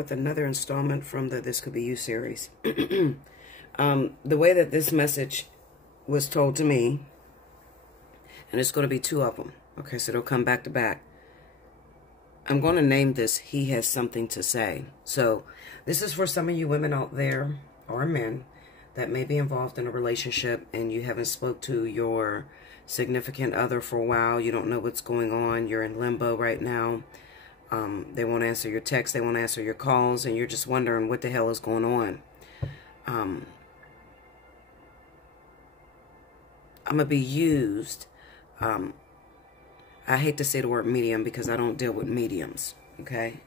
with another installment from the This Could Be You series. The way that this message was told to me, and it's going to be 2 of them. Okay, so they'll come back to back. I'm going to name this, He Has Something to Say. So this is for some of you women out there, or men, that may be involved in a relationship and you haven't spoke to your significant other for a while. You don't know what's going on. You're in limbo right now. They won't answer your texts. They won't answer your calls. And you're just wondering what the hell is going on. I'm going to be used. I hate to say the word medium because I don't deal with mediums. Okay.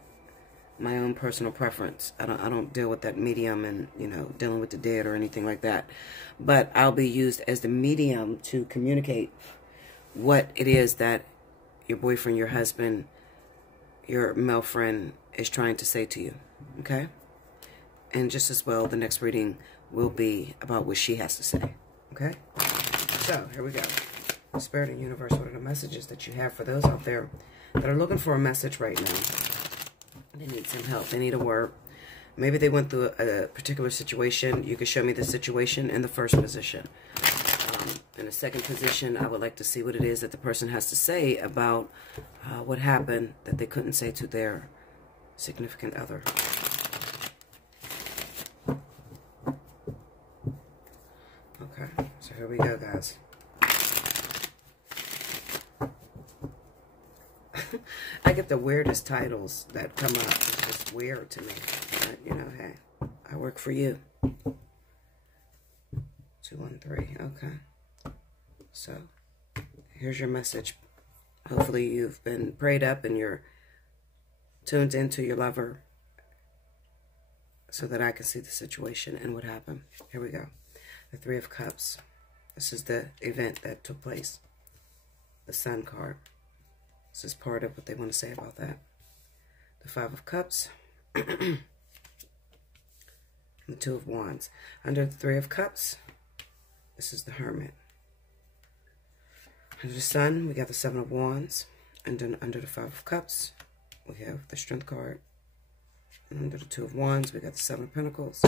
My own personal preference. I don't deal with that medium and, you know, dealing with the dead or anything like that. But I'll be used as the medium to communicate what it is that your boyfriend, your husband, your male friend is trying to say to you. Okay? And just as well, the next reading will be about what she has to say. Okay? So, here we go. Spirit and universe, what are the messages that you have for those out there that are looking for a message right now? They need some help. They need a word. Maybe they went through a particular situation. You can show me the situation in the first position. In the second position, I would like to see what it is that the person has to say about what happened that they couldn't say to their significant other. Okay, so here we go, guys. I get the weirdest titles that come up. It's just weird to me. But, you know, hey, I work for you. 213. Okay. So, here's your message. Hopefully you've been prayed up and you're tuned into your lover so that I can see the situation and what happened. Here we go. The 3 of Cups. This is the event that took place. The Sun card. This is part of what they want to say about that. The 5 of Cups. And the 2 of Wands. Under the 3 of Cups, this is the Hermit. Under the Sun, we got the 7 of Wands. And then under the 5 of Cups, we have the Strength card. And under the 2 of Wands, we got the 7 of Pentacles.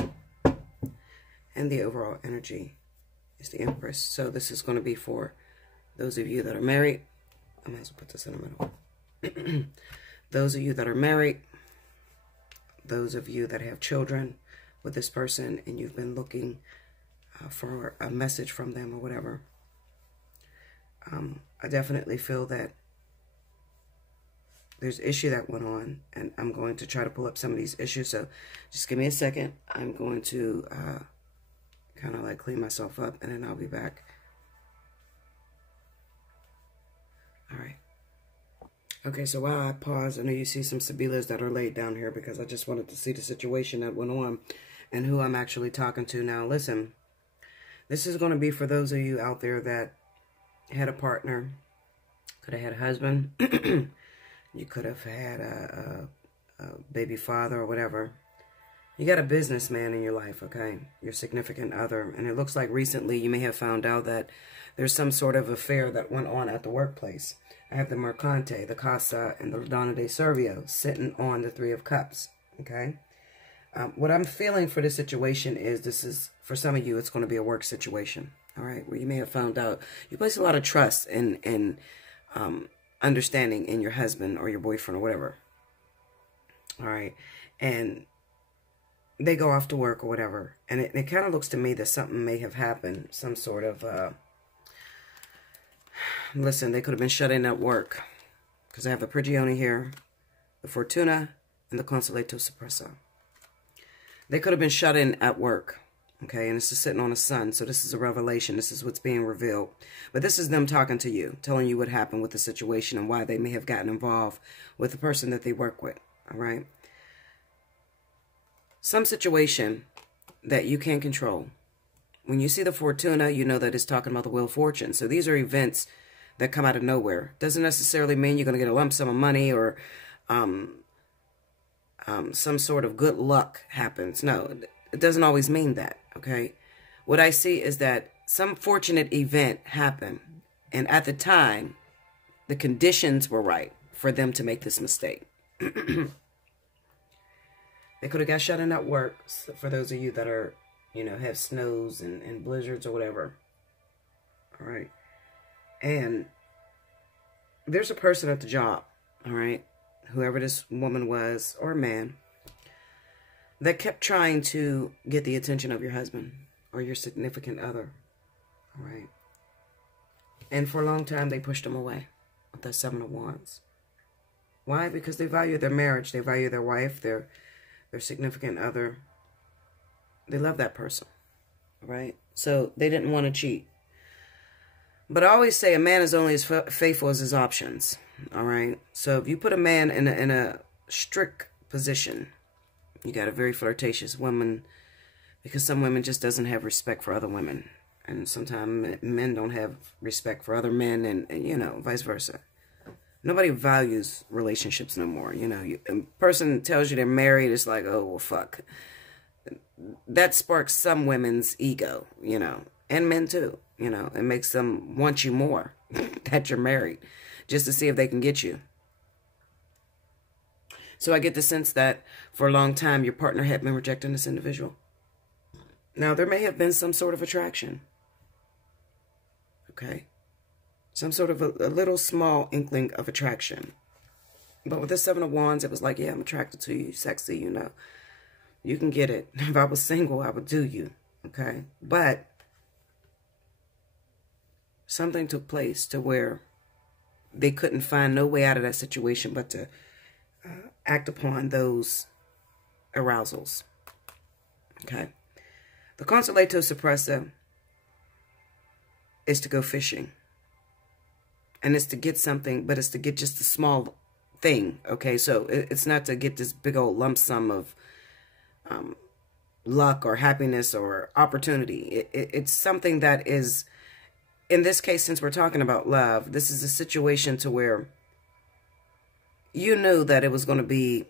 And the overall energy is the Empress. So this is going to be for those of you that are married. I might as well put this in the middle. Those of you that are married, those of you that have children with this person and you've been looking for a message from them or whatever, I definitely feel that there's an issue that went on, and I'm going to try to pull up some of these issues. So just give me a second. I'm going to kind of like clean myself up, and then I'll be back. All right. Okay, so while I pause, I know you see some Sibilas that are laid down here because I just wanted to see the situation that went on and who I'm actually talking to. Now, listen, this is going to be for those of you out there that had a partner, could have had a husband, you could have had a baby father or whatever. You got a businessman in your life, okay? Your significant other. And it looks like recently you may have found out that there's some sort of affair that went on at the workplace. I have the Mercante, the Casa, and the Donna de Servio sitting on the 3 of Cups, okay? What I'm feeling for this situation is this is, for some of you, it's going to be a work situation, all right? Where you may have found out. You place a lot of trust in understanding in your husband or your boyfriend or whatever, all right? And they go off to work or whatever, and it kind of looks to me that something may have happened, some sort of, listen, they could have been shut in at work, because I have the Prigione here, the Fortuna, and the Consolato Suppresso. They could have been shut in at work, okay, and this is sitting on a sun, so this is a revelation, this is what's being revealed, but this is them talking to you, telling you what happened with the situation and why they may have gotten involved with the person that they work with, all right? Some situation that you can't control. When you see the Fortuna, you know that it's talking about the Wheel of Fortune. So these are events that come out of nowhere. Doesn't necessarily mean you're going to get a lump sum of money or some sort of good luck happens. No, it doesn't always mean that, okay? What I see is that some fortunate event happened, and at the time, the conditions were right for them to make this mistake. They They could have got shut in at work, for those of you that are, have snows and blizzards or whatever. All right. And there's a person at the job, all right, whoever this woman was or man, that kept trying to get the attention of your husband or your significant other, all right? And for a long time, they pushed him away with that 7 of Wands. Why? Because they value their marriage. They value their wife, their significant other. They love that person, all right? So they didn't want to cheat. But I always say a man is only as faithful as his options, all right? So if you put a man in a strict position, you got a very flirtatious woman, because some women just doesn't have respect for other women. And sometimes men don't have respect for other men, and vice versa. Nobody values relationships no more. A person tells you they're married, it's like, oh, well, fuck. That sparks some women's ego, and men too. It makes them want you more that you're married, just to see if they can get you. So I get the sense that for a long time, your partner had been rejecting this individual. Now, there may have been some sort of attraction. Okay? Some sort of a little small inkling of attraction. But with the 7 of Wands, it was like, yeah, I'm attracted to you, sexy, You can get it. If I was single, I would do you. Okay? But something took place to where they couldn't find no way out of that situation but to act upon those arousals. Okay. The Consolato Suppressa is to go fishing. And it's to get something, but it's to get just a small thing. Okay. So it's not to get this big old lump sum of luck or happiness or opportunity. It's something that is, in this case, since we're talking about love, this is a situation to where you knew that it was going to be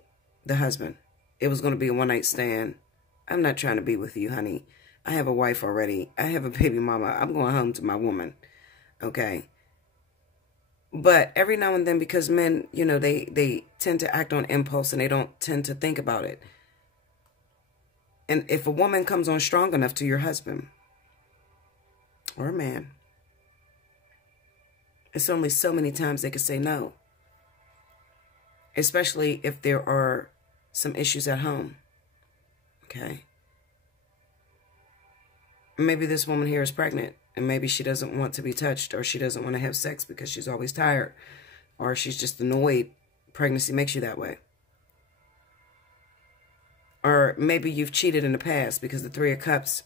the husband. It was going to be a one-night stand. I'm not trying to be with you, honey. I have a wife already. I have a baby mama. I'm going home to my woman. Okay. But every now and then, because men, they tend to act on impulse and they don't tend to think about it. And if a woman comes on strong enough to your husband or a man, it's only so many times they can say no. Especially if there are some issues at home. Okay. Maybe this woman here is pregnant, and maybe she doesn't want to be touched, or she doesn't want to have sex because she's always tired, or she's just annoyed. Pregnancy makes you that way. Or maybe you've cheated in the past, because the 3 of Cups,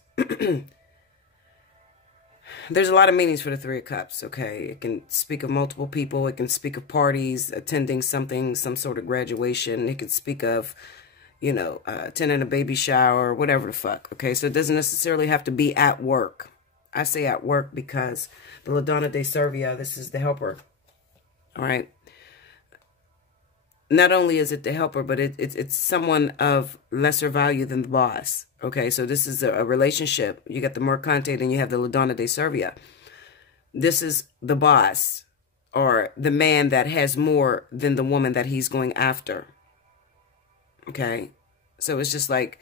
there's a lot of meanings for the 3 of Cups, okay? It can speak of multiple people. It can speak of parties, attending something, some sort of graduation. It could speak of, attending a baby shower, whatever the fuck, okay? So it doesn't necessarily have to be at work. I say at work because the La Donna de Servia, this is the helper, all right? Not only is it the helper, but it's someone of lesser value than the boss. Okay, so this is a relationship. You got the Mercante, then you have the La Donna de Servia. This is the boss, or the man that has more than the woman that he's going after. Okay, so it's just like,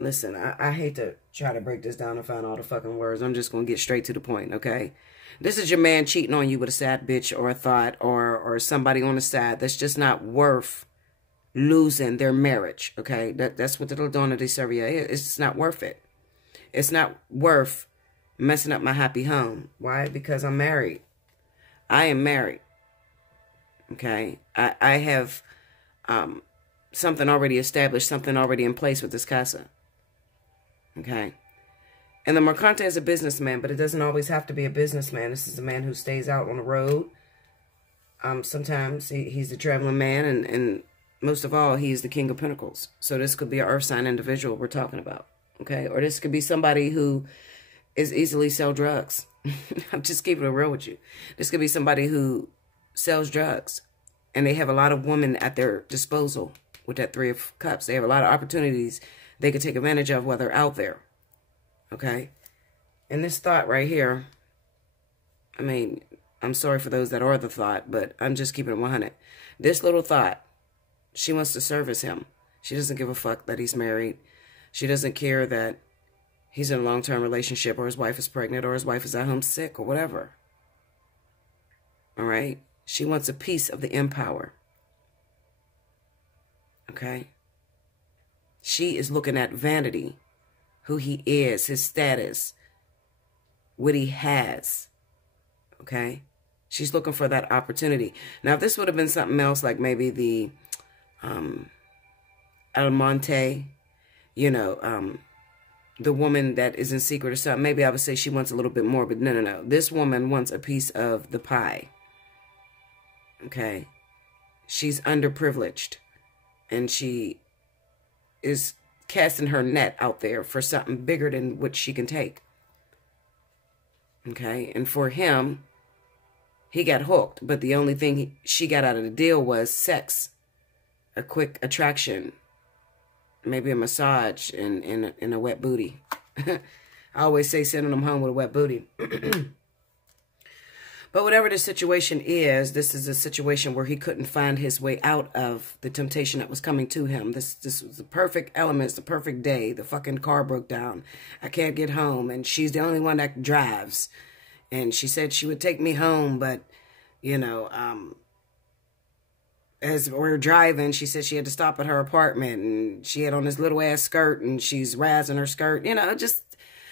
listen, I hate to try to break this down and find all the fucking words. I'm just going to get straight to the point, okay? This is your man cheating on you with a sad bitch or a thought or somebody on the side that's just not worth losing their marriage, okay? That's what the La Donna de Servia is. It's just not worth it. It's not worth messing up my happy home. Why? Because I'm married. I am married, okay? I have something already established, something already in place with this casa, okay? And the Mercante is a businessman, but it doesn't always have to be a businessman. This is a man who stays out on the road. Sometimes he's the traveling man, and most of all, he's the King of Pentacles. So this could be an earth sign individual we're talking about, okay? Or this could be somebody who is easily sell drugs. I'm just keeping it real with you. This could be somebody who sells drugs, and they have a lot of women at their disposal with that 3 of Cups. They have a lot of opportunities they could take advantage of while they're out there. Okay, and this thought right here, I mean, I'm sorry for those that are the thought, but I'm just keeping it 100. This little thought, she wants to service him. She doesn't give a fuck that he's married. She doesn't care that he's in a long-term relationship, or his wife is pregnant, or his wife is at home sick, or whatever. All right? She wants a piece of the empower. Okay? She is looking at vanity, who he is, his status, what he has. Okay? She's looking for that opportunity. Now, if this would have been something else, like maybe the Almonte, you know, the woman that is in secret or something, maybe I would say she wants a little bit more, but no. This woman wants a piece of the pie. Okay? She's underprivileged, and she is casting her net out there for something bigger than what she can take. Okay? And for him, he got hooked, but the only thing she got out of the deal was sex, a quick attraction, maybe a massage, and a wet booty. I always say sending them home with a wet booty. But whatever the situation is, this is a situation where he couldn't find his way out of the temptation that was coming to him. This was the perfect elements, the perfect day. The fucking car broke down. I can't get home, and she's the only one that drives. And she said she would take me home, but, you know, as we're driving, she said she had to stop at her apartment, and she had on this little ass skirt, and she's razzing her skirt. You know, just,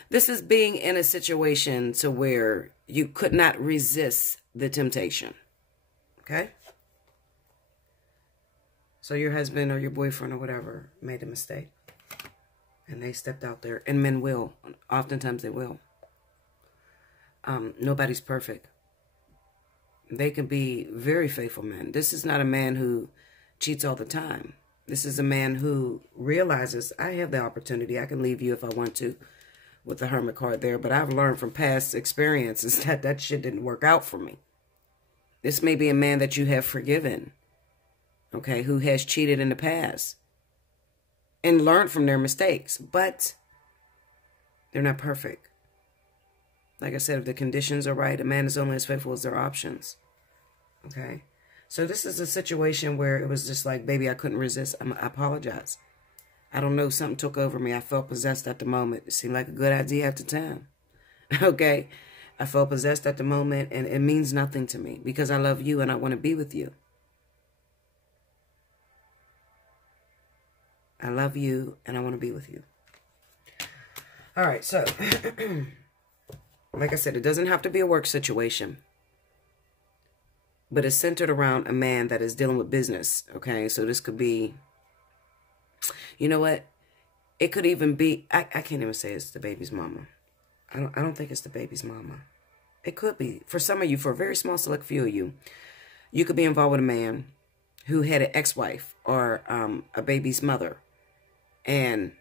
this is being in a situation to where you could not resist the temptation. Okay? So your husband or your boyfriend or whatever made a mistake, and they stepped out there, and men will. Oftentimes they will. Nobody's perfect. They can be very faithful men. This is not a man who cheats all the time. This is a man who realizes, I have the opportunity. I can leave you if I want to, with the hermit card there. But I've learned from past experiences that that shit didn't work out for me. This may be a man that you have forgiven, okay, who has cheated in the past and learned from their mistakes. But they're not perfect. Like I said, if the conditions are right, a man is only as faithful as their options. Okay? So this is a situation where it was just like, baby, I couldn't resist. I apologize. I don't know, something took over me. I felt possessed at the moment. It seemed like a good idea at the time. Okay? I felt possessed at the moment, and it means nothing to me because I love you and I want to be with you. I love you and I want to be with you. All right, so... like I said, it doesn't have to be a work situation, but it's centered around a man that is dealing with business, okay? So this could be, you know what? It could even be, I can't even say it's the baby's mama. I don't think it's the baby's mama. It could be. For some of you, for a very small select few of you, you could be involved with a man who had an ex-wife or a baby's mother, and...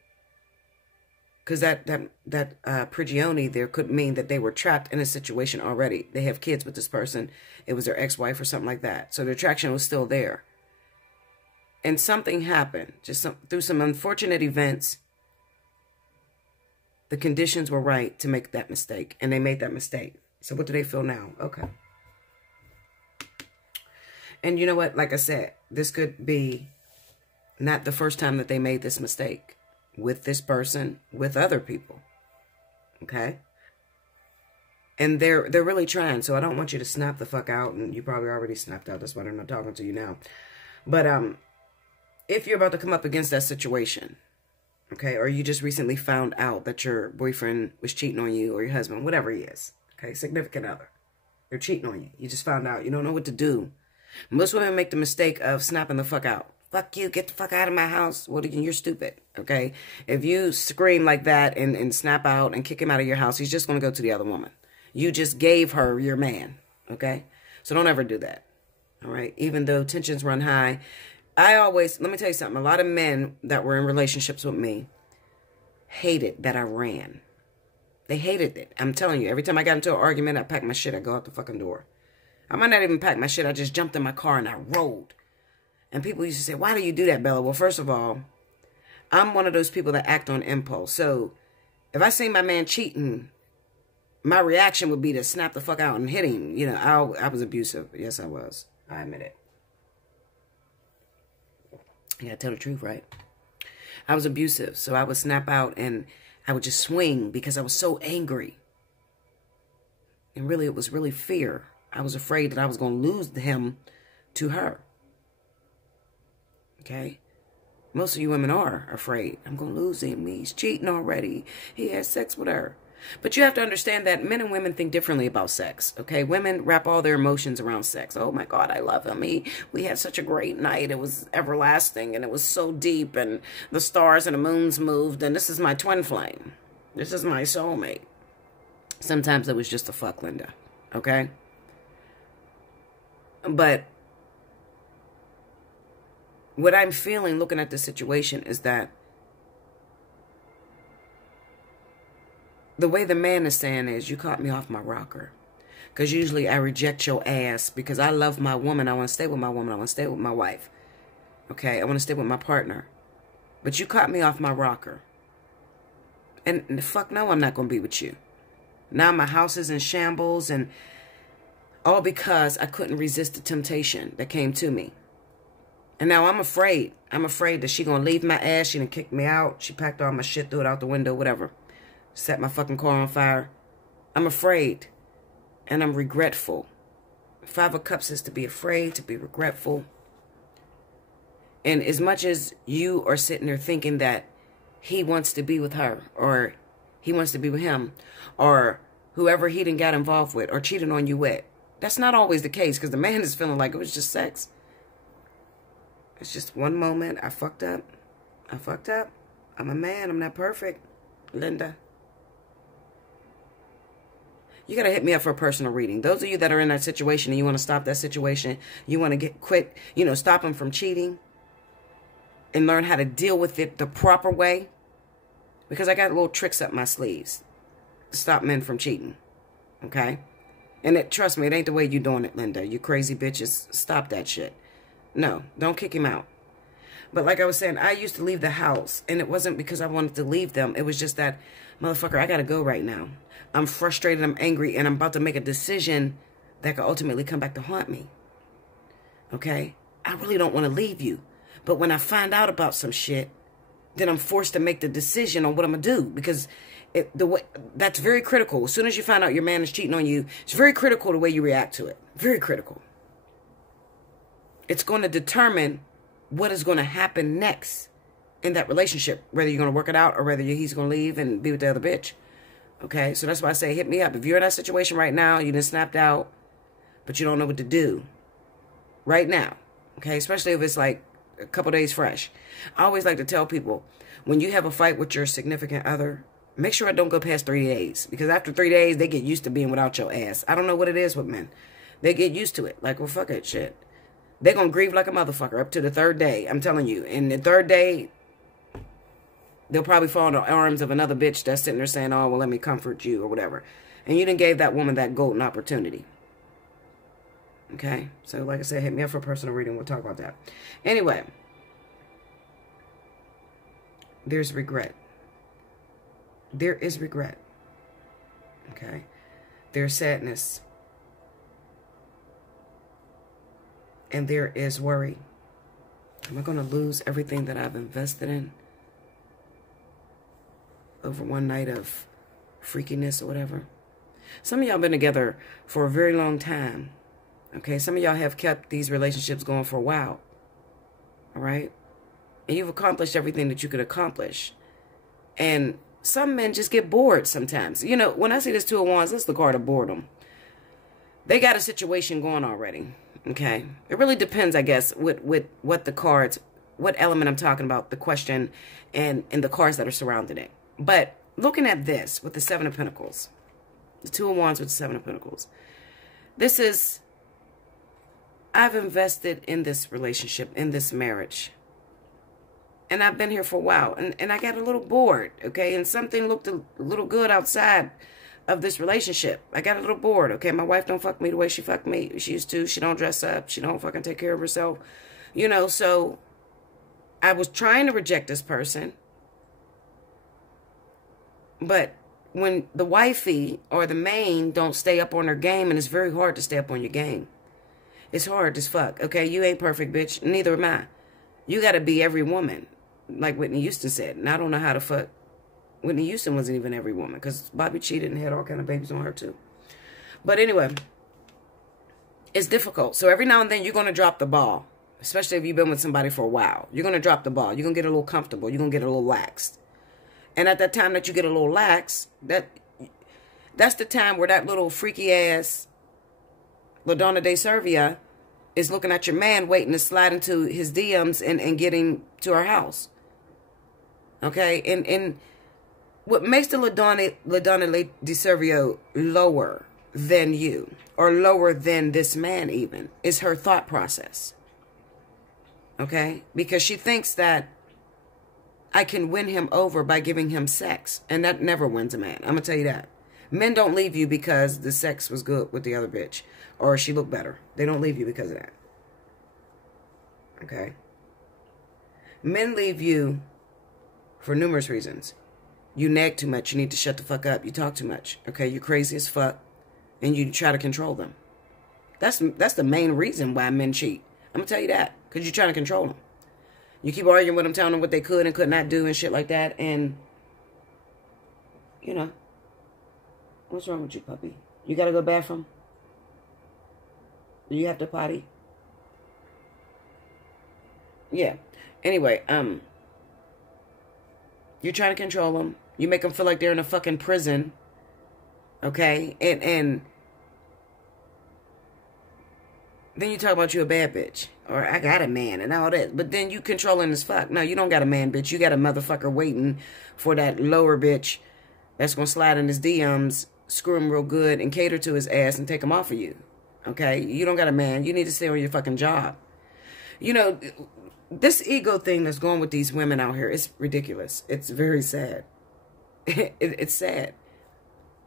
because that prigione there could mean that they were trapped in a situation already. They have kids with this person. It was their ex-wife or something like that. So the attraction was still there. And something happened. Through some unfortunate events, the conditions were right to make that mistake. And they made that mistake. So what do they feel now? Okay. And you know what? Like I said, this could be not the first time that they made this mistake. With this person, with other people, okay? And they're really trying, so I don't want you to snap the fuck out, and you probably already snapped out, that's why they're not talking to you now. But if you're about to come up against that situation, okay, or you just recently found out that your boyfriend was cheating on you, or your husband, whatever he is, okay, significant other, they're cheating on you, you just found out, you don't know what to do. Most women make the mistake of snapping the fuck out. Fuck you, get the fuck out of my house. Well, you're stupid, okay? If you scream like that and snap out and kick him out of your house, he's just going to go to the other woman. You just gave her your man, okay? So don't ever do that, all right? Even though tensions run high, let me tell you something. A lot of men that were in relationships with me hated that I ran. They hated it. I'm telling you, every time I got into an argument, I packed my shit, I go out the fucking door. I might not even pack my shit, I just jumped in my car and I rolled. And people used to say, why do you do that, Bella? Well, first of all, I'm one of those people that act on impulse. So if I see my man cheating, my reaction would be to snap the fuck out and hit him. You know, I was abusive. Yes, I was. I admit it. You gotta tell the truth, right? I was abusive. So I would snap out and I would just swing because I was so angry. And really, it was really fear. I was afraid that I was going to lose him to her. Okay? Most of you women are afraid. I'm going to lose him. He's cheating already. He has sex with her. But you have to understand that men and women think differently about sex. Okay? Women wrap all their emotions around sex. Oh my God, I love him. We had such a great night. It was everlasting and it was so deep and the stars and the moons moved and this is my twin flame. This is my soulmate. Sometimes it was just a fuck, Linda. Okay? But what I'm feeling looking at this situation is that the way the man is saying is, you caught me off my rocker. Because usually I reject your ass because I love my woman. I want to stay with my woman. I want to stay with my wife. Okay? I want to stay with my partner. But you caught me off my rocker. And the fuck no, I'm not going to be with you. Now my house is in shambles and all because I couldn't resist the temptation that came to me. And now I'm afraid. I'm afraid that she going to leave my ass. She done kicked me out. She packed all my shit, threw it out the window, whatever. Set my fucking car on fire. I'm afraid. And I'm regretful. Five of Cups is to be afraid, to be regretful. And as much as you are sitting there thinking that he wants to be with her, or he wants to be with him, or whoever he done got involved with, or cheated on you with, that's not always the case, because the man is feeling like it was just sex. It's just one moment. I fucked up. I fucked up. I'm a man. I'm not perfect. Linda. You got to hit me up for a personal reading. Those of you that are in that situation and you want to stop that situation, you want to quit, stop them from cheating and learn how to deal with it the proper way. Because I got little tricks up my sleeves to stop men from cheating. Okay? And trust me, it ain't the way you doing it, Linda. You crazy bitches. Stop that shit. No, don't kick him out. But like I was saying, I used to leave the house. And it wasn't because I wanted to leave them. It was just that, motherfucker, I got to go right now. I'm frustrated, I'm angry, and I'm about to make a decision that could ultimately come back to haunt me. Okay? I really don't want to leave you. But when I find out about some shit, then I'm forced to make the decision on what I'm going to do. Because that's very critical. As soon as you find out your man is cheating on you, it's very critical the way you react to it. Very critical. It's going to determine what is going to happen next in that relationship. Whether you're going to work it out or whether he's going to leave and be with the other bitch. Okay? So that's why I say hit me up. If you're in that situation right now, you done snapped out, but you don't know what to do right now. Okay? Especially if it's like a couple days fresh. I always like to tell people, when you have a fight with your significant other, make sure it don't go past 3 days. Because after 3 days, they get used to being without your ass. I don't know what it is with men. They get used to it. Like, well, fuck it, shit. They're going to grieve like a motherfucker up to the 3rd day. I'm telling you. And the 3rd day, they'll probably fall in the arms of another bitch that's sitting there saying, oh, well, let me comfort you or whatever. And you done gave that woman that golden opportunity. Okay? So, like I said, hit me up for a personal reading. We'll talk about that. Anyway. There's regret. There is regret. Okay? There's sadness. And there is worry. Am I going to lose everything that I've invested in over one night of freakiness or whatever? Some of y'all been together for a very long time. Okay? Some of y'all have kept these relationships going for a while. All right? And you've accomplished everything that you could accomplish. And some men just get bored sometimes. You know, when I see this 2 of Wands, that's the card of boredom. They got a situation going already. Okay? It really depends, I guess, with what the cards, what element I'm talking about, the question, and the cards that are surrounding it. But looking at this with the 7 of Pentacles, the 2 of Wands with the 7 of Pentacles, this is, I've invested in this relationship, in this marriage. And I've been here for a while. And I got a little bored, okay? And something looked a little good outside of this relationship. I got a little bored, okay? My wife don't fuck me the way she fucked me. She used to. She don't dress up. She don't fucking take care of herself. You know, so I was trying to reject this person. But when the wifey or the main don't stay up on their game, and it's very hard to stay up on your game. It's hard as fuck, okay? You ain't perfect, bitch. Neither am I. You got to be every woman. like Whitney Houston said. And I don't know how the fuck. Whitney Houston wasn't even every woman, because Bobby cheated and had all kind of babies on her too. But anyway, it's difficult. So every now and then you're going to drop the ball, especially if you've been with somebody for a while. You're going to drop the ball. You're going to get a little comfortable. You're going to get a little laxed. And at that time that you get a little lax, that's the time where that little freaky ass LaDonna De Servia is looking at your man waiting to slide into his DMs and get him to her house. Okay? And what makes the LaDonna De Servia lower than you, or lower than this man even, is her thought process. Okay? Because she thinks that I can win him over by giving him sex. And that never wins a man. I'm going to tell you that. Men don't leave you because the sex was good with the other bitch, or she looked better. They don't leave you because of that. Okay? Men leave you for numerous reasons. You nag too much. You need to shut the fuck up. You talk too much. Okay? You're crazy as fuck. And you try to control them. That's the main reason why men cheat. I'm going to tell you that. Because you're trying to control them. You keep arguing with them, telling them what they could and could not do and shit like that. And, you know. What's wrong with you, puppy? You got to go to the bathroom? Do you have to potty? Yeah. Anyway, you're trying to control them. You make them feel like they're in a fucking prison. Okay? And then you talk about you a bad bitch. Or I got a man and all that. But then you controlling as fuck. No, you don't got a man, bitch. You got a motherfucker waiting for that lower bitch that's going to slide in his DMs, screw him real good, and cater to his ass and take him off of you. Okay? You don't got a man. You need to stay on your fucking job. You know, this ego thing that's going with these women out here is ridiculous. It's very sad. It's sad.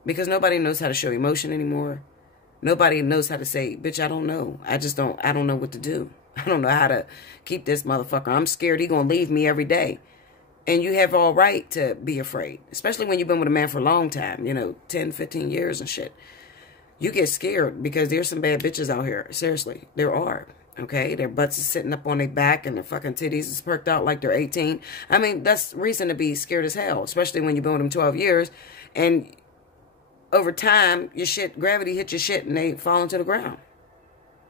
Because nobody knows how to show emotion anymore. Nobody knows how to say, bitch, I don't know. I don't know what to do. I don't know how to keep this motherfucker. I'm scared he gonna leave me every day. And you have all right to be afraid. Especially when you've been with a man for a long time. You know, 10, 15 years and shit. You get scared because there's some bad bitches out here. Seriously, there are. Okay? Their butts is sitting up on their back and their fucking titties is perked out like they're 18. I mean, that's reason to be scared as hell. Especially when you've been with them 12 years. And over time, your shit, gravity hits your shit and they fall into the ground.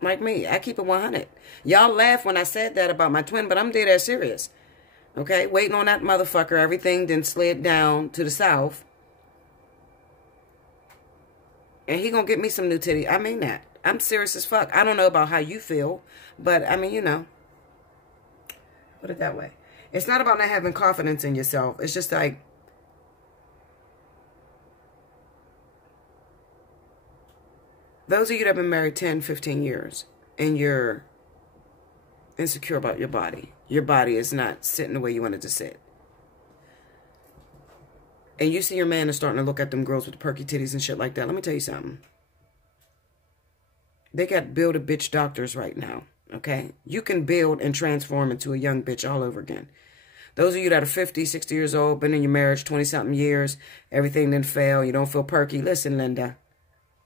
Like me. I keep it 100. Y'all laugh when I said that about my twin, but I'm dead ass serious. Okay? Waiting on that motherfucker. Everything then slid down to the south. And he gonna get me some new titty. I mean that. I'm serious as fuck. I don't know about how you feel, but I mean, you know. Put it that way. It's not about not having confidence in yourself. It's just like, those of you that have been married 10, 15 years, and you're insecure about your body is not sitting the way you want it to sit. And you see your man is starting to look at them girls with the perky titties and shit like that. Let me tell you something. They got build-a-bitch doctors right now, okay? You can build and transform into a young bitch all over again. Those of you that are 50, 60 years old, been in your marriage 20-something years, everything didn't fail, you don't feel perky. Listen, Linda.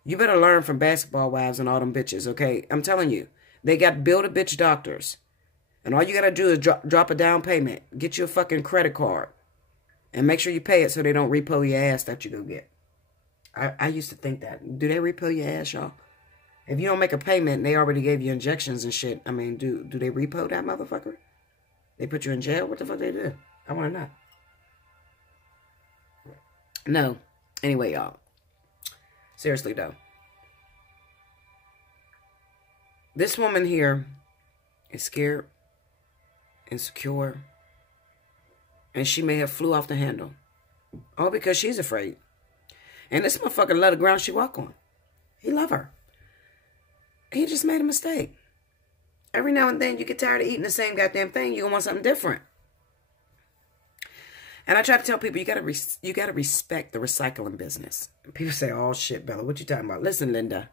You better learn from basketball wives and all them bitches, okay? I'm telling you. They got build-a-bitch doctors. And all you got to do is drop a down payment. Get you a fucking credit card. And make sure you pay it so they don't repo your ass that you go get. I used to think that. Do they repo your ass, y'all? If you don't make a payment and they already gave you injections and shit, I mean, do they repo that motherfucker? They put you in jail? What the fuck they do? I want to know. No. Anyway, y'all. Seriously, though. This woman here is scared, insecure, and she may have flew off the handle. All because she's afraid. And this motherfucker love the ground she walk on. He love her. He just made a mistake. Every now and then you get tired of eating the same goddamn thing. You're going to want something different. And I try to tell people, you gotta respect the recycling business. And people say, oh shit, Bella, what you talking about? Listen, Linda,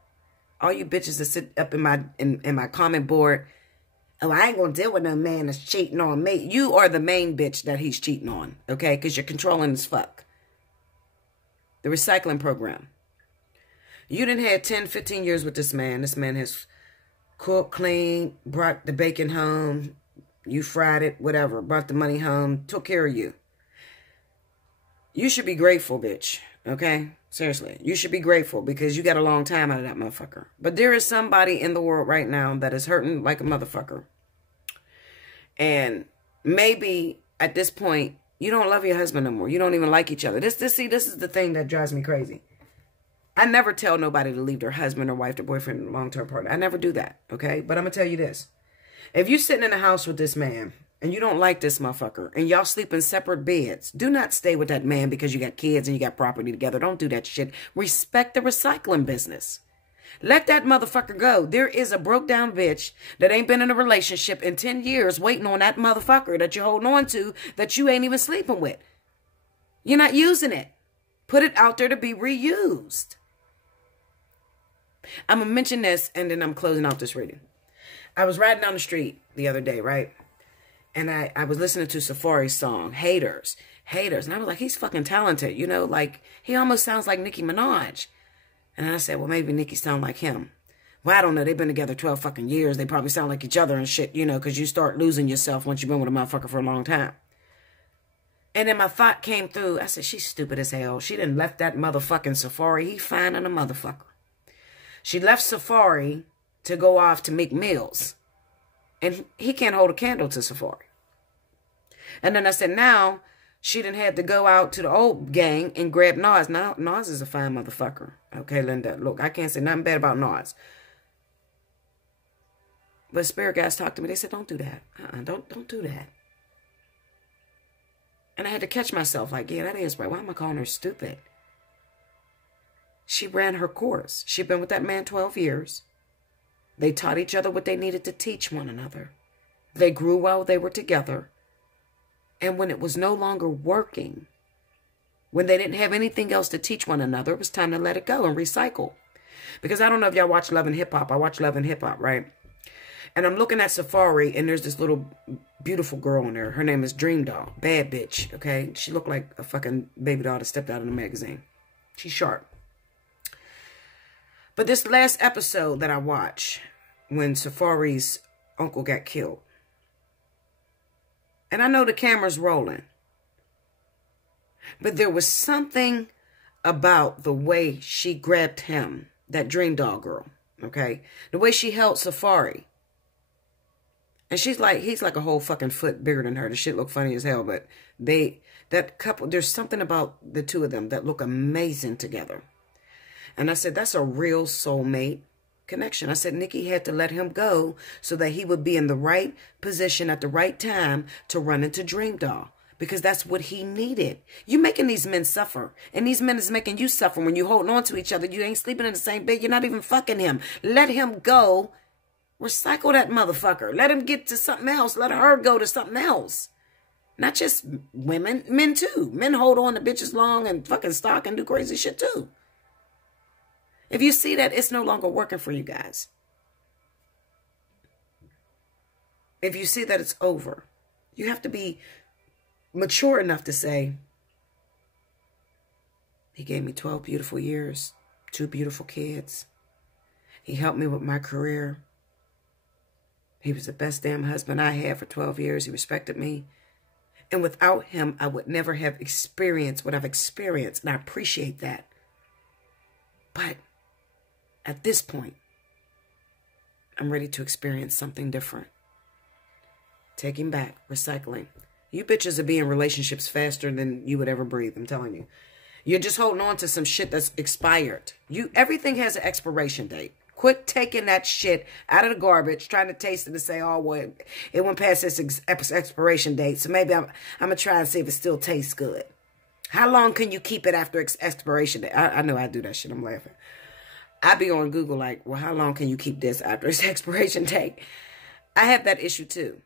all you bitches that sit up in my comment board, oh, I ain't gonna deal with no man that's cheating on me. You are the main bitch that he's cheating on, okay? Because you're controlling as fuck. The recycling program. You done had 10, 15 years with this man. This man has cooked, cleaned, brought the bacon home, You fried it, whatever. Brought the money home. Took care of you. You should be grateful, bitch. Okay? Seriously. You should be grateful because you got a long time out of that motherfucker. But there is somebody in the world right now that is hurting like a motherfucker. And maybe at this point, you don't love your husband no more. You don't even like each other. This is the thing that drives me crazy. I never tell nobody to leave their husband or wife, their boyfriend, long-term partner. I never do that, okay? But I'm going to tell you this. If you're sitting in a house with this man and you don't like this motherfucker and y'all sleep in separate beds, do not stay with that man because you got kids and you got property together. Don't do that shit. Respect the recycling business. Let that motherfucker go. There is a broke down bitch that ain't been in a relationship in 10 years waiting on that motherfucker that you're holding on to that you ain't even sleeping with. You're not using it. Put it out there to be reused. I'm going to mention this and then I'm closing out this reading. I was riding down the street the other day, right? And I was listening to Safari's song, Haters. And I was like, he's fucking talented. You know, like, he almost sounds like Nicki Minaj. And I said, well, maybe Nicki sound like him. Well, I don't know. They've been together 12 fucking years. They probably sound like each other and shit, you know, because you start losing yourself once you've been with a motherfucker for a long time. And then my thought came through. I said, she's stupid as hell. She done left that motherfucking Safari. He fine on a motherfucker. She left Safari to go off to make meals. And he can't hold a candle to Safari. And then I said, now she done had to go out to the old gang and grab Nas. Now, Nas is a fine motherfucker. Okay, Linda, look, I can't say nothing bad about Nas. But spirit guys talked to me. They said, don't do that. Don't do that. And I had to catch myself like, yeah, that is right. Why am I calling her stupid? She ran her course. She'd been with that man 12 years. They taught each other what they needed to teach one another. They grew while they were together. And when it was no longer working, when they didn't have anything else to teach one another, it was time to let it go and recycle. Because I don't know if y'all watch Love and Hip Hop. I watch Love and Hip Hop, right? And I'm looking at Safari, and there's this little beautiful girl in there. Her name is Dream Doll. Bad bitch, okay? She looked like a fucking baby doll that stepped out of the magazine. She's sharp. But this last episode that I watched, when Safari's uncle got killed, and I know the camera's rolling, but there was something about the way she grabbed him, that Dream Doll girl, okay? The way she held Safari. And he's like a whole fucking foot bigger than her. The shit look funny as hell, but that couple, there's something about the two of them that look amazing together. And I said, that's a real soulmate connection. I said, Nicki had to let him go so that he would be in the right position at the right time to run into Dream Doll. Because that's what he needed. You making these men suffer. And these men is making you suffer when you holding on to each other. You ain't sleeping in the same bed. You're not even fucking him. Let him go. Recycle that motherfucker. Let him get to something else. Let her go to something else. Not just women. Men too. Men hold on to bitches long and fucking stalk and do crazy shit too. If you see that, it's no longer working for you guys. If you see that it's over, you have to be mature enough to say, he gave me 12 beautiful years, 2 beautiful kids. He helped me with my career. He was the best damn husband I had for 12 years. He respected me. And without him, I would never have experienced what I've experienced. And I appreciate that. But at this point, I'm ready to experience something different. Taking back, recycling. You bitches will be in relationships faster than you would ever breathe, I'm telling you. You're just holding on to some shit that's expired. Everything has an expiration date. Quit taking that shit out of the garbage, trying to taste it and say, oh, well, it went past its expiration date, so maybe I'm going to try and see if it still tastes good. How long can you keep it after expiration date? I know I do that shit. I'm laughing. I be on Google like, well, how long can you keep this after its expiration date? I have that issue too.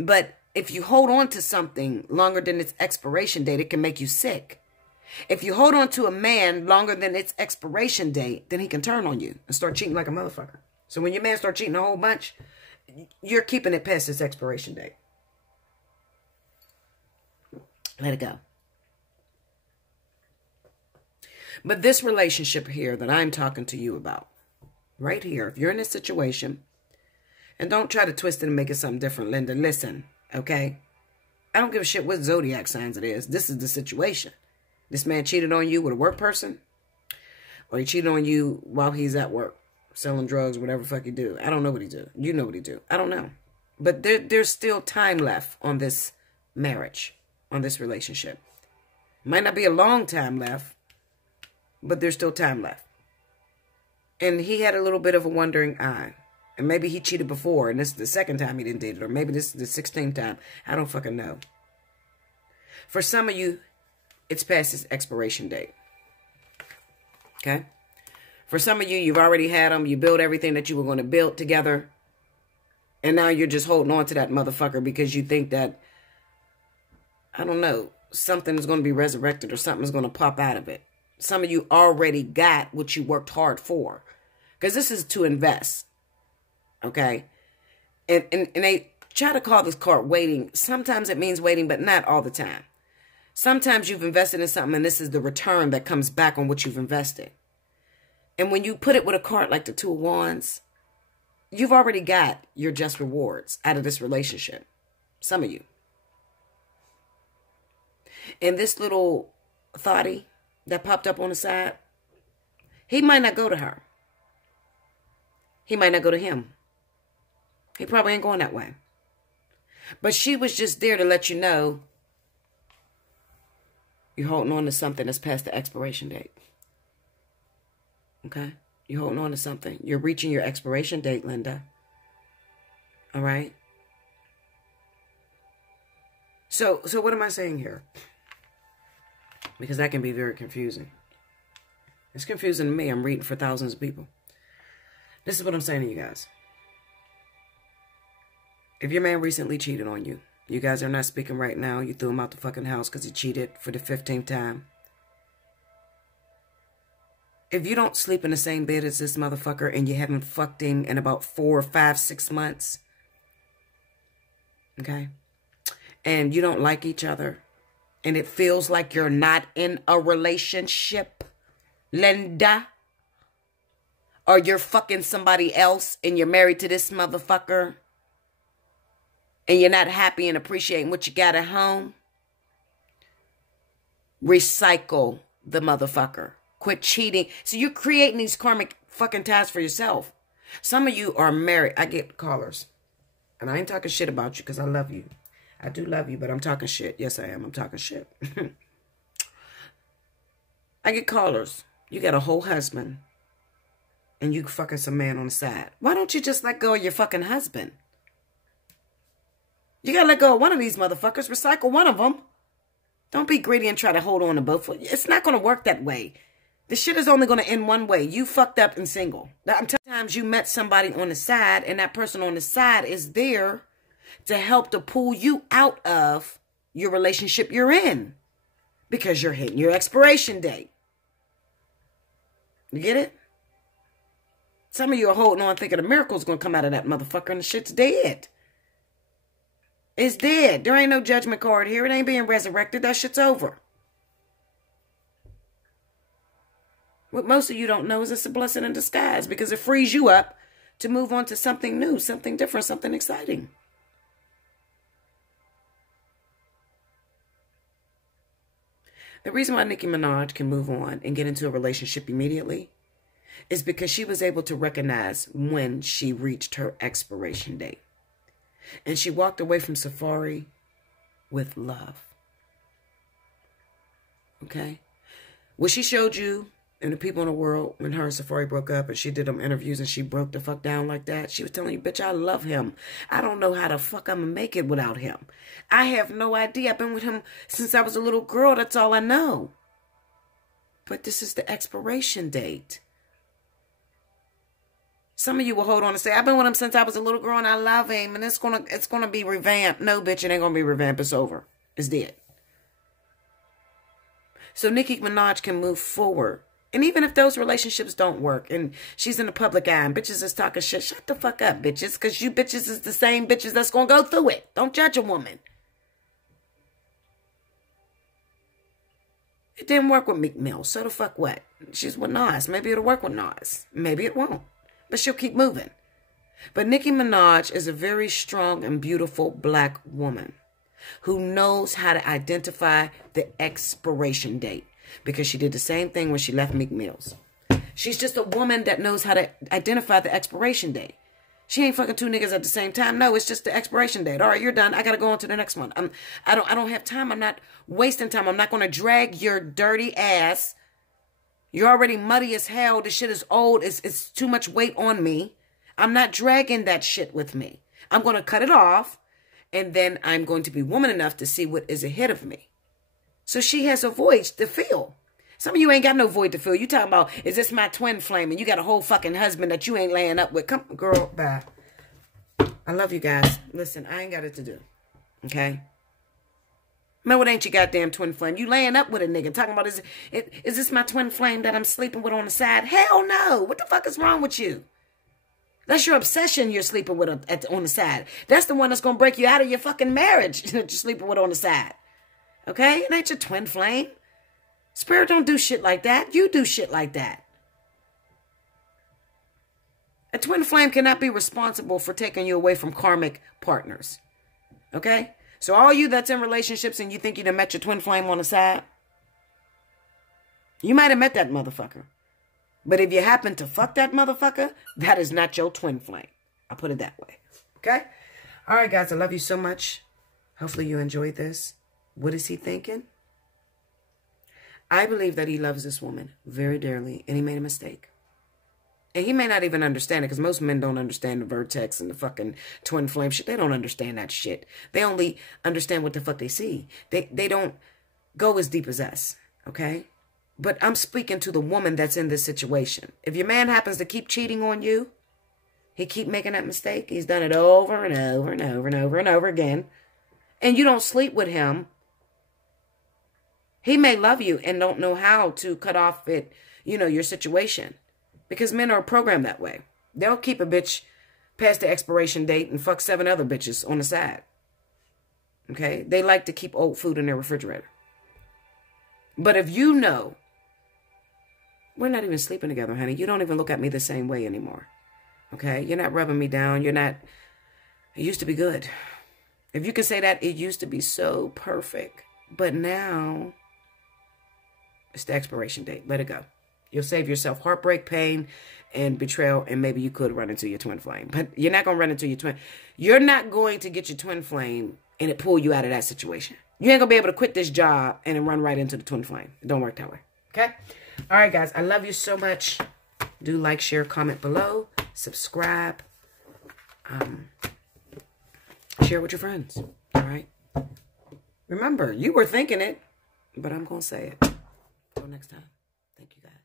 But if you hold on to something longer than its expiration date, it can make you sick. If you hold on to a man longer than its expiration date, then he can turn on you and start cheating like a motherfucker. So when your man starts cheating a whole bunch, you're keeping it past its expiration date. Let it go. But this relationship here that I'm talking to you about, right here, if you're in this situation And don't try to twist it and make it something different, Linda. Listen, okay? I don't give a shit what zodiac signs it is. This is the situation. This man cheated on you with a work person, or he cheated on you while he's at work, selling drugs, whatever the fuck he do. I don't know what he do. You know what he do. I don't know. But there's still time left on this marriage, on this relationship. Might not be a long time left, but there's still time left. And he had a little bit of a wandering eye. And maybe he cheated before, and this is the second time he didn't date it. Or maybe this is the 16th time. I don't fucking know. For some of you, it's past its expiration date. Okay? For some of you, you've already had them. You built everything that you were going to build together. And now you're just holding on to that motherfucker because you think that, I don't know, something is going to be resurrected or something is going to pop out of it. Some of you already got what you worked hard for. Because this is to invest. Okay? And they try to call this card waiting. Sometimes it means waiting, but not all the time. Sometimes you've invested in something and this is the return that comes back on what you've invested. And when you put it with a card like the Two of Wands, you've already got your just rewards out of this relationship. Some of you. And this little thotty that popped up on the side, he might not go to her. He might not go to him. He probably ain't going that way. But she was just there to let you know you're holding on to something that's past the expiration date. Okay? You're holding on to something. You're reaching your expiration date, Linda. All right? So what am I saying here? Because that can be very confusing. It's confusing to me. I'm reading for thousands of people. This is what I'm saying to you guys. If your man recently cheated on you, you guys are not speaking right now. You threw him out the fucking house because he cheated for the 15th time. If you don't sleep in the same bed as this motherfucker and you haven't fucked him in about 4, 5, 6 months, okay, and you don't like each other, and it feels like you're not in a relationship, Linda, or you're fucking somebody else and you're married to this motherfucker, and you're not happy and appreciating what you got at home, recycle the motherfucker. Quit cheating. So you're creating these karmic fucking ties for yourself. Some of you are married. I get callers. And I ain't talking shit about you because I love you. I do love you, but I'm talking shit. Yes, I am. I'm talking shit. I get callers. You got a whole husband. And you fucking some man on the side. Why don't you just let go of your fucking husband? You gotta let go of one of these motherfuckers. Recycle one of them. Don't be greedy and try to hold on to both. It's not going to work that way. The shit is only going to end one way. You fucked up and single. Sometimes you met somebody on the side, and that person on the side is there to help to pull you out of your relationship you're in. Because you're hitting your expiration date. You get it? Some of you are holding on thinking a miracle's going to come out of that motherfucker, and the shit's dead. It's dead. There ain't no judgment card here. It ain't being resurrected. That shit's over. What most of you don't know is it's a blessing in disguise because it frees you up to move on to something new, something different, something exciting. The reason why Nicki Minaj can move on and get into a relationship immediately is because she was able to recognize when she reached her expiration date. And she walked away from Safari with love. Okay? What she showed you and the people in the world when her and Safari broke up and she did them interviews and she broke the fuck down like that, she was telling you, bitch, I love him. I don't know how the fuck I'm gonna make it without him. I have no idea. I've been with him since I was a little girl. That's all I know. But this is the expiration date. Some of you will hold on and say, I've been with him since I was a little girl and I love him and it's gonna be revamped. No, bitch, it ain't gonna be revamped. It's over. It's dead. So Nicki Minaj can move forward. And even if those relationships don't work and she's in the public eye and bitches is talking shit, shut the fuck up, bitches. Because you bitches is the same bitches that's gonna go through it. Don't judge a woman. It didn't work with Meek Mill. So the fuck what? She's with Nas. Maybe it'll work with Nas. Maybe it won't. But she'll keep moving. But Nicki Minaj is a very strong and beautiful black woman who knows how to identify the expiration date, because she did the same thing when she left Meek Mill's. She's just a woman that knows how to identify the expiration date. She ain't fucking two niggas at the same time. No, it's just the expiration date. All right, you're done. I got to go on to the next one. I don't have time. I'm not wasting time. I'm not going to drag your dirty ass. You're already muddy as hell. This shit is old. It's too much weight on me. I'm not dragging that shit with me. I'm going to cut it off, and then I'm going to be woman enough to see what is ahead of me. So she has a void to fill. Some of you ain't got no void to fill. You talking about, is this my twin flame? And you got a whole fucking husband that you ain't laying up with. Come, girl, bye. I love you guys. Listen, I ain't got it to do. Okay? Man, what ain't your goddamn twin flame? You laying up with a nigga talking about, is this my twin flame that I'm sleeping with on the side? Hell no. What the fuck is wrong with you? That's your obsession you're sleeping with on the side. That's the one that's going to break you out of your fucking marriage that you're sleeping with on the side. Okay? It ain't your twin flame. Spirit don't do shit like that. You do shit like that. A twin flame cannot be responsible for taking you away from karmic partners. Okay? So all you that's in relationships and you think you done met your twin flame on the side, you might have met that motherfucker. But if you happen to fuck that motherfucker, that is not your twin flame. I'll put it that way. Okay? All right, guys. I love you so much. Hopefully you enjoyed this. What is he thinking? I believe that he loves this woman very dearly, and he made a mistake. And he may not even understand it, because most men don't understand the vertex and the fucking twin flame shit. They don't understand that shit. They only understand what the fuck they see. They don't go as deep as us, okay? But I'm speaking to the woman that's in this situation. If your man happens to keep cheating on you, he keep making that mistake, he's done it over and over and over and over and over again, and you don't sleep with him, he may love you and don't know how to cut off it, your situation. Because men are programmed that way. They'll keep a bitch past the expiration date and fuck 7 other bitches on the side. Okay? They like to keep old food in their refrigerator. But if you know, we're not even sleeping together, honey. You don't even look at me the same way anymore. Okay? You're not rubbing me down. You're not, it used to be good. If you could say that, it used to be so perfect. But now, it's the expiration date. Let it go. You'll save yourself heartbreak, pain, and betrayal, and maybe you could run into your twin flame. But you're not going to run into your twin. You're not going to get your twin flame and it pull you out of that situation. You ain't going to be able to quit this job and then run right into the twin flame. It don't work that way. Okay? All right, guys. I love you so much. Do like, share, comment below. Subscribe. Share with your friends. All right? Remember, you were thinking it, but I'm going to say it. Until next time. Thank you, guys.